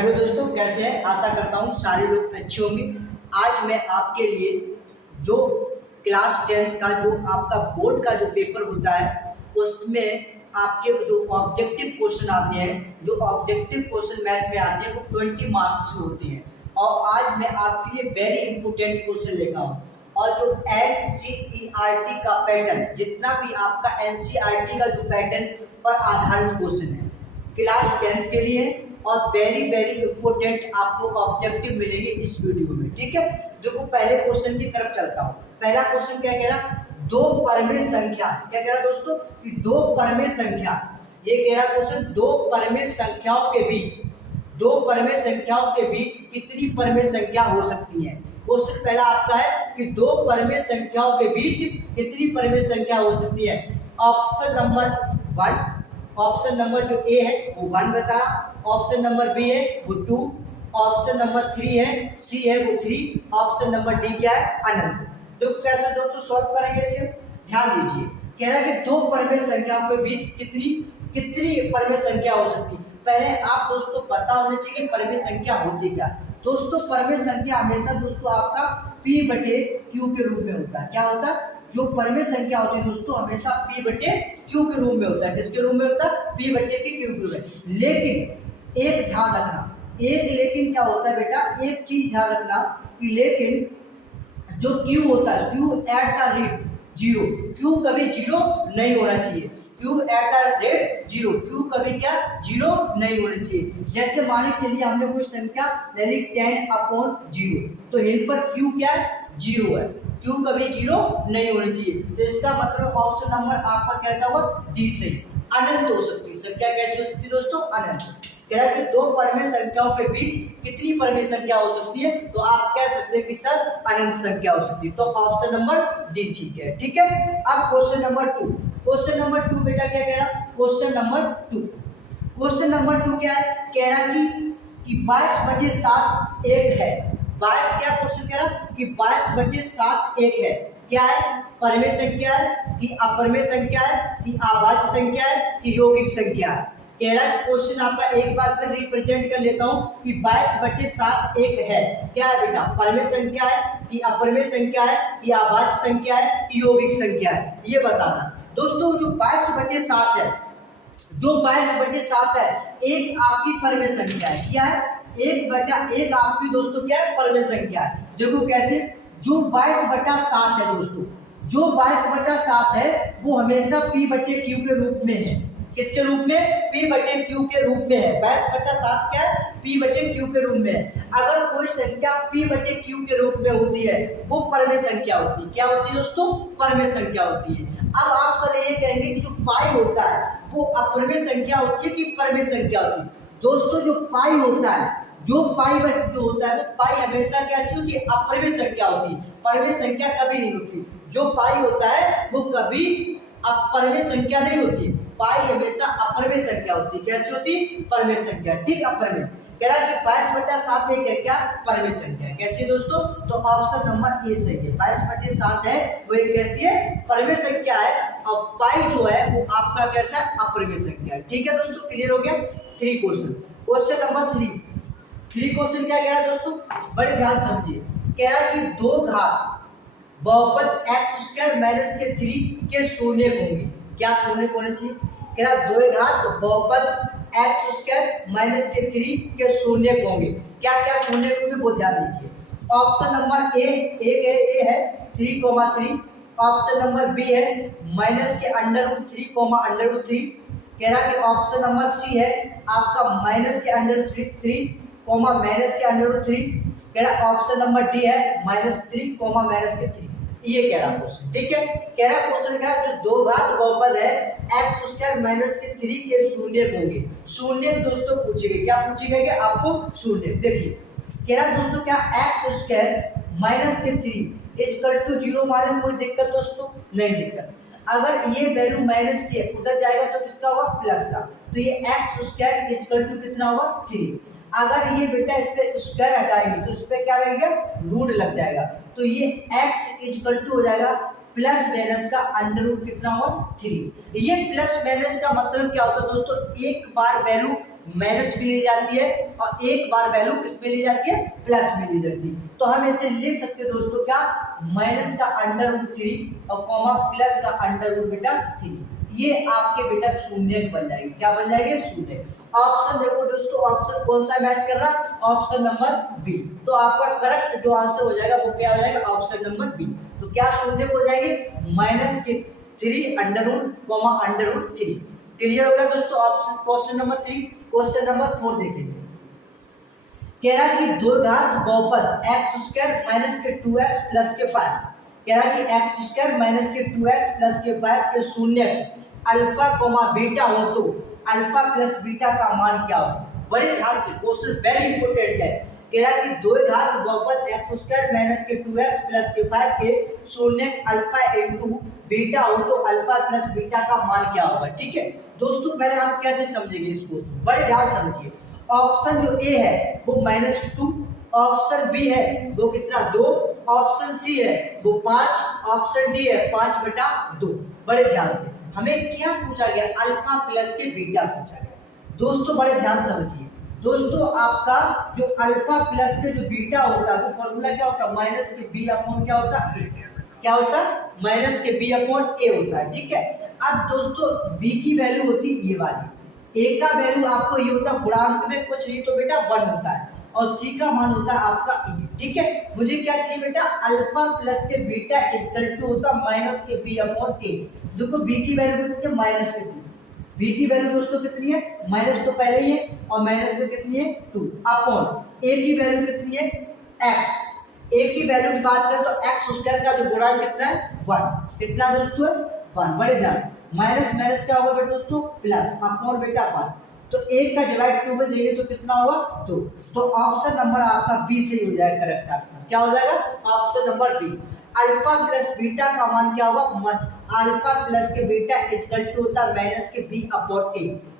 Hello दोस्तों, कैसे हैं? आशा करता हूँ सारे लोग अच्छे होंगे। आज मैं आपके लिए जो क्लास 10th का जो आपका बोर्ड का जो पेपर होता है उसमें आपके जो ऑब्जेक्टिव क्वेश्चन आते हैं, जो ऑब्जेक्टिव क्वेश्चन मैथ में आते हैं वो 20 मार्क्स के होते हैं। और आज मैं आपके लिए वेरी इंपॉर्टेंट क्वेश्चन लेकर आऊँ। और जो एनसीईआरटी का पैटर्न, जितना भी आपका एनसीईआरटी का जो पैटर्न पर आधारित क्वेश्चन है क्लास 10th के लिए, और वेरी वेरी इंपॉर्टेंट आपको ऑब्जेक्टिव मिलेंगे इस वीडियो में। ठीक है, देखो पहले क्वेश्चन की तरफ चलता हूँ। पहला क्वेश्चन क्या कह रहा? दो परमेय संख्या, क्या कह रहा दोस्तों कि दो परमेय संख्या, ये कह रहा क्वेश्चन दो परमेय संख्याओं के बीच, दो परमेय संख्याओं के बीच कितनी परमेय संख्या हो सकती है। क्वेश्चन पहला आपका है कि दो परमेय संख्याओं के बीच कितनी परमेय संख्या हो सकती है। ऑप्शन नंबर 1, ऑप्शन नंबर जो ए है वो 1 बता, ऑप्शन नंबर बी है वो 2, ऑप्शन नंबर 3 है सी है वो 3, ऑप्शन नंबर डी क्या है? अनंत। देखो कैसे दोस्तों सॉल्व करेंगे इसे, ध्यान दीजिए। कह रहा है कि दो परमेय संख्याओं के बीच कितनी कितनी परमेय संख्या हो सकती है। पहले आप दोस्तों पता होना चाहिए परमेय संख्या होती क्या। दोस्तों परमेय संख्या हमेशा दोस्तों आपका p बटे q के रूप में होता है। क्या होता है? जो परमेय संख्या होती है दोस्तों हमेशा p बटे q के रूप में होता है। किसके रूप में होता है? p बटे q के रूप में। लेकिन एक ध्यान रखना, एक लेकिन क्या होता है बेटा, एक चीज ध्यान रखना कि लेकिन जो q होता है, q at the rate zero, q कभी जीरो नहीं होना चाहिए। q at the rate zero, q कभी क्या जीरो नहीं होना चाहिए। जैसे मान के चलिए हमने कोई संख्या ले ली 10/0, तो इन पर q क्या है? जीरो है। q कभी जीरो नहीं होनी चाहिए। तो इसका मतलब ऑप्शन नंबर आपका कैसा होगा? डी सही। अनंत हो सकती है संख्या। कैसी हो सकती है दोस्तों? अनंत। कह रहा है कि दो परमेय संख्याओं के बीच कितनी परमेय संख्या हो सकती है, तो आप कह सकते हैं कि सर अनंत संख्या हो सकती है। तो ऑप्शन नंबर डी ठीक है। ठीक है, अब क्वेश्चन नंबर 2। क्वेश्चन नंबर 2 बेटा क्या कह रहा? क्वेश्चन नंबर 2, क्वेश्चन नंबर 2 क्या है? कह रहा कि 22/7 एक है। 22 क्या क्वेश्चन कह रहा कि 22/7 एक है। क्या है? परमेय संख्या है कि अपरमेय संख्या है कि अभाज्य संख्या है कि यौगिक संख्या है। कह रहा है क्वेश्चन आपका एक बार फिर रिप्रेजेंट कर लेता हूं कि 22/7 एक है। क्या है बेटा? परमेय संख्या है कि अपरमेय संख्या है कि अभाज्य संख्या है कि यौगिक संख्या है, ये बताना। दोस्तों जो 22/7 है, जो 22/7 है एक आपकी परमेय संख्या है। क्या है? 1/1 आपकी दोस्तों क्या है? परमेय संख्या है। देखो कैसे, जो 22/7 है दोस्तों, जो 22/7 है वो हमेशा p बटे q के रूप में है। किसके रूप में? p बटे q के रूप में है। 22/7 क्या है? p बटे q के रूप में है। अगर कोई संख्या p बटे q के रूप में होती है वो परमेय संख्या होती है। क्या होती है दोस्तों? परमेय संख्या होती है। अब आप सर ये कहेंगे कि जो पाई होता है वो अपरमेय संख्या होती है कि परमेय संख्या होती है। दोस्तों जो पाई होता है, जो पाई जो होता है वो पाई हमेशा कैसी होती है? अपरमेय संख्या होती है। परमेय संख्या कभी नहीं होती। जो पाई होता है वो कभी अपरमेय संख्या नहीं होती है। पाई हमेशा अपरमेय संख्या होती है। कैसी होती? परमेय संख्या। ठीक, अपरमेय। कह रहा है कि 22/7 एक है क्या? परमेय संख्या। कैसी दोस्तों? तो ऑप्शन नंबर ए सही है। 22/7 है वो एक कैसी है? परमेय संख्या है। और पाई जो है वो आपका कैसा है? अपरमेय संख्या है। ठीक है दोस्तों, क्लियर हो गया। 3 क्वेश्चन। क्वेश्चन नंबर 3 क्वेश्चन क्या कह रहा है दोस्तों? बड़े ध्यान समझिए। कह रहा है कि 2 घात बहुपद x² - के 3 के शून्य होंगे। क्या शून्य होने चाहिए? कह रहा 2 घात बहुपद x² - के 3 के शून्य होंगे। क्या क्या शून्य होंगे वो ध्यान दीजिए। ऑप्शन नंबर ए है 3,3, ऑप्शन नंबर बी है -√3,√3। कह रहा कि ऑप्शन नंबर सी है आपका -√3, -√3। कह रहा ऑप्शन नंबर डी है -3, -3। ये कह रहा क्वेश्चन। ठीक है, कह रहा क्वेश्चन क्या है? जो 2 घात बहुपद है x² - के 3 के शून्य होंगे। शून्य दोस्तों पूछेंगे, क्या पूछेगा कि आपको शून्य। देखिए कह रहा दोस्तों क्या x² - के 3 = 0 माने कोई दिक्कत दोस्तों? नहीं दिक्कत। अगर ये वैल्यू माइनस की है उधर जाएगा तो किसका होगा? प्लस का। तो ये x² = कितना होगा? 3। अगर ये बेटा इस पे स्क्वायर हटाएंगे तो इस पे क्या लगेगा? रूट लग जाएगा। तो ये x = हो जाएगा प्लस माइनस का अंडर रूट कितना होगा? 3। ये प्लस माइनस का मतलब क्या होता है दोस्तों? एक बार वैल्यू माइनस में ली जाती है और एक बार वैल्यू किस में ली जाती है, प्लस में ली जाती है। तो हम इसे लिख सकते हैं दोस्तों क्या, माइनस का अंडर रूट 3 और कॉमा प्लस का अंडर रूट बेटा 3, ये आपके बेटा शून्य बन जाएगी। क्या बन जाएगी, शून्य। ऑप्शन देखो दोस्तों, ऑप्शन कौन सा मैच कर रहा है, ऑप्शन नंबर बी। तो आपका करेक्ट जो आंसर हो जाएगा वो क्या हो जाएगा, ऑप्शन नंबर बी। तो क्या शून्य हो जाएगी, माइनस के 3 under root comma under root 3। Clear हो गया दोस्तों option question number 3। Question number 4 देखेंगे। कह रहा कि दो घात बहुपद एक्स स्क्वायर माइनस के 2x प्लस के 5, कह रहा कि एक्स स्क्वायर माइनस के 2x प्लस के 5 के शून्य अल्फा कोमा बीटा हो तो अल्फा प्लस बीटा का मान क्या हो। बड़े ध्यान से, क्वेश्चन वेरी इंपोर्टेंट है। कह रहा कि दो घात बहुपद एक्स स्क्वायर माइनस के 2x प्लस के 5 के शून्य अल्फा इंटू बीटा हो तो अल्फा प्लस बीटा का मान क्या होगा। ठीक है दोस्तों, पहले आप कैसे समझेंगे इस क्वेश्चन, बड़े ध्यान समझिए। ऑप्शन जो ए है वो -2, ऑप्शन बी है वो कितना 2, ऑप्शन सी है वो 5, ऑप्शन डी है 5/2। बड़े ध्यान से हमें क्या पूछा गया, अल्फा प्लस के बीटा पूछा गया। दोस्तों बड़े ध्यान समझिए, दोस्तों आपका जो अल्फा प्लस के जो बीटा होता है वो फॉर्मूला क्या होता है, माइनस के बी अपॉन क्या होता है, क्या होता है, माइनस के बी अपॉन ए होता है। ठीक है, अब दोस्तों बी की वैल्यू होती है ये वाली, ए का वैल्यू आपको ये होता है गुणांक में कुछ नहीं तो बेटा 1 होता है और सी का मान होता है आपका ए। ठीक है, मुझे क्या चाहिए बेटा, अल्फा प्लस के बीटा इक्वल टू होता है माइनस के बी अपॉन ए। देखो बी की वैल्यू कितनी है, माइनस के 2। बी की वैल्यू दोस्तों कितनी है, माइनस तो पहले ही है और माइनस से कितनी है 2 अपॉन ए की वैल्यू कितनी है x। ए की वैल्यू की बात करें तो x स्क्वायर का जो गुणांक कितना है 1, कितना दोस्तों है 1। बड़े ध्यान, माइनस माइनस क्या होगा बेटा दोस्तों, प्लस अपॉन बेटा 1। तो 1 का डिवाइड 2 में देंगे तो कितना होगा 2। तो ऑप्शन नंबर आपका बी से हो जाएगा करेक्ट आपका, क्या हो जाएगा option number B. Alpha plus beta का मान क्या होगा, अल्फा प्लस के बीटा इक्वल टू होता है माइनस के B upon A,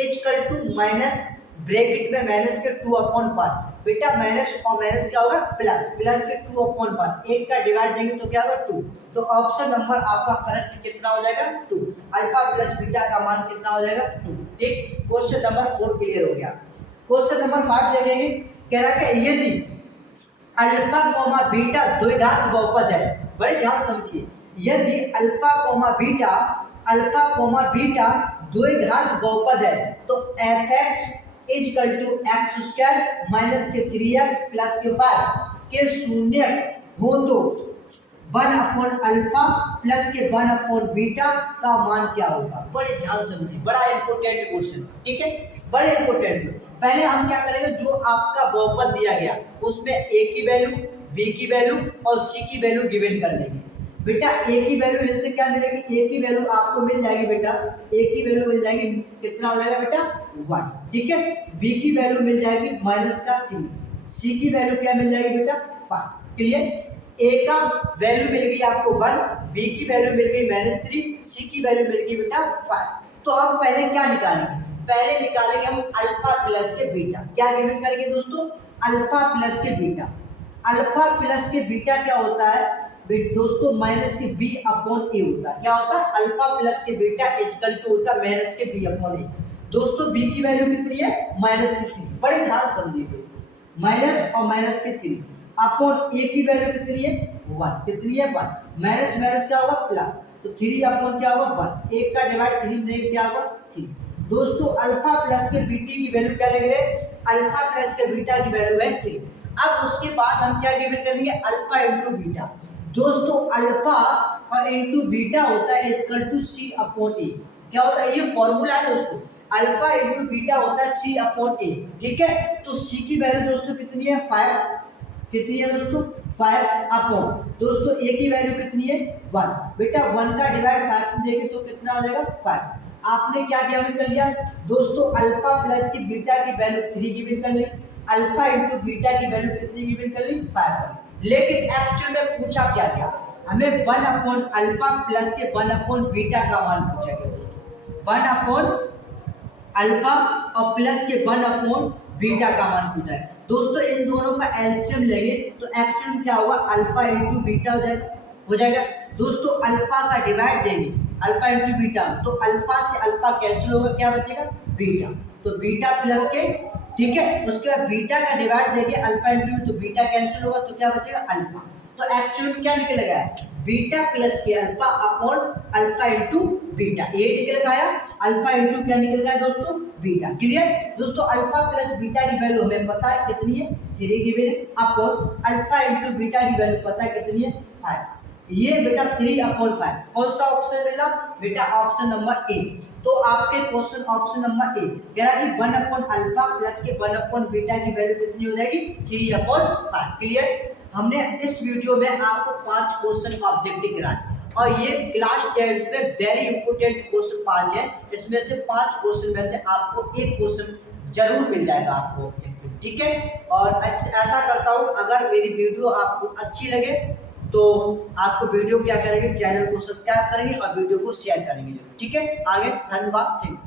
equal to minus bracket में माइनस के 2 अपॉन 1। बेटा माइनस और माइनस क्या होगा प्लस, प्लस के 2 अपॉन 1, 1 का डिवाइड देंगे तो क्या होगा 2। तो ऑप्शन नंबर आपका करेक्ट कितना हो जाएगा 2, अल्फा प्लस बीटा का मान कितना हो जाएगा 2। ठीक, क्वेश्चन नंबर 4 क्लियर हो गया। क्वेश्चन नंबर 5 देखेंगे। कह रहा है यदि अल्फा कोमा बीटा द्विघात बहुपद है, बड़े ध्यान समझिए, यदि अल्फा कोमा बीटा द्विघात बहुपद है तो fx equal to x square minus के 3x प्लस के 5 के शून्य हो तो 1 अपॉन अल्फा प्लस के 1 अपॉन बीटा का मान क्या होगा। बड़े ध्यान समझिए, बड़ा इंपोर्टेंट क्वेश्चन। ठीक है, बड़े इंपोर्टेंट। पहले हम क्या करेंगे, जो आपका बहुपद दिया गया उसमें a की वैल्यू, b की वैल्यू और c की वैल्यू गिवन कर लेंगे। बेटा a की वैल्यू इससे क्या मिलेगी, a की वैल्यू आपको मिल जाएगी बेटा, a की वैल्यू मिल जाएगी कितना हो जाएगा बेटा 1। ठीक है, b की वैल्यू मिल जाएगी माइनस का 3, c की वैल्यू क्या मिल जाएगी बेटा 5। क्लियर, a का वैल्यू मिल गई आपको 1, b की वैल्यू मिल गई -3, c की वैल्यू मिल गई बेटा 5। तो हम पहले क्या निकालेंगे, पहले निकालेंगे हम अल्फा प्लस के बीटा। क्या गिवन करेंगे दोस्तों, अल्फा प्लस के बीटा। अल्फा प्लस के बीटा क्या होता है दोस्तों, माइनस के बी अपॉन ए होता है। क्या होता है, अल्फा प्लस के बीटा इक्वल टू होता है माइनस के बी अपॉन ए। दोस्तों बी की वैल्यू कितनी है -3, बड़े ध्यान समझिए, माइनस और माइनस के 3 अपॉन ए की वैल्यू कितनी है 1, कितनी है 1, माइनस माइनस क्या होगा प्लस, तो 3 अपॉन क्या होगा 1, 1 का डिवाइड 3 में देंगे क्या होगा 3। दोस्तों अल्फा प्लस के बीटा की वैल्यू क्या लेंगे, अल्फा प्लस के बीटा की वैल्यू है 3। अब उसके बाद हम क्या गिवन करेंगे, अल्फा इंटू बीटा। दोस्तों अल्फा और इंटू बीटा होता है इक्वल टू सी अपॉन ए। क्या होता है, ये फॉर्मूला है दोस्तों, अल्फा इंटू बीटा होता है सी अपॉन ए। ठीक है, तो सी की वैल्यू दोस्तों कितनी है 5, कितनी है दोस्तों 5 अपॉन दोस्तों ए की वैल्यू कितनी है 1। बेटा 1 का डिवाइड 5 में देंगे तो कितना हो जाएगा 5। आपने क्या गिवन कर लिया दोस्तों, अल्फा प्लस की बीटा की वैल्यू 3 गिवन कर ली, अल्फा इंटू बीटा की वैल्यू कितनी गिवन कर ली 5। लेकिन एक्चुअल में पूछा क्या गया, हमें 1 अपॉन अल्फा प्लस के 1 अपॉन बीटा का मान पूछा गया दोस्तों। 1 अपॉन अल्फा और प्लस के 1 अपॉन बीटा का मान पूछा है दोस्तों। इन दोनों का एलसीएम लेंगे तो एक्चुअल में क्या होगा, अल्फा इंटू बीटा हो जाएगा दोस्तों। अल्फा का डिवाइड देंगे अल्फा इंटू बीटा, तो अल्फा से अल्फा कैंसिल होगा, क्या बचेगा बीटा। तो बीटा प्लस के, ठीक है। उसके बाद बीटा का डिवाइड देंगे अल्फा इंटू, तो बीटा कैंसिल होगा तो क्या बचेगा अल्फा। तो एक्चुअल में क्या निकलेगा बीटा प्लस के alpha upon alpha into beta, ये निकल गया। अल्फा इंटू क्या निकल गया दोस्तों बीटा। क्लियर दोस्तों, अल्फा प्लस बीटा की वैल्यू हमें पता है कितनी है 3 की value, upon alpha into beta की वैल्यू पता है कितनी है 5। ये बेटा 3 अपॉन 5 कौन सा ऑप्शन मिला बेटा, ऑप्शन नंबर ए। तो आपके क्वेश्चन ऑप्शन नंबर ए कह रहा है कि 1 अपॉन अल्फा प्लस के 1 अपॉन बीटा की वैल्यू कितनी हो जाएगी 3 अपॉन 5। क्लियर, हमने इस वीडियो में आपको 5 क्वेश्चन का ऑब्जेक्टिव कराया और ये क्लास 10th में वेरी इंपोर्टेंट क्वेश्चन 5 है। इसमें से 5 क्वेश्चन में से आपको एक क्वेश्चन जरूर मिल जाएगा आपको ऑब्जेक्टिव, ठीक है। और ऐसा करता हूँ, अगर मेरी वीडियो आपको अच्छी लगे तो आपको वीडियो क्या करेंगे, चैनल को सब्सक्राइब करेंगे और वीडियो को शेयर करेंगे, ठीक है। आगे धन्यवाद, थैंक यू।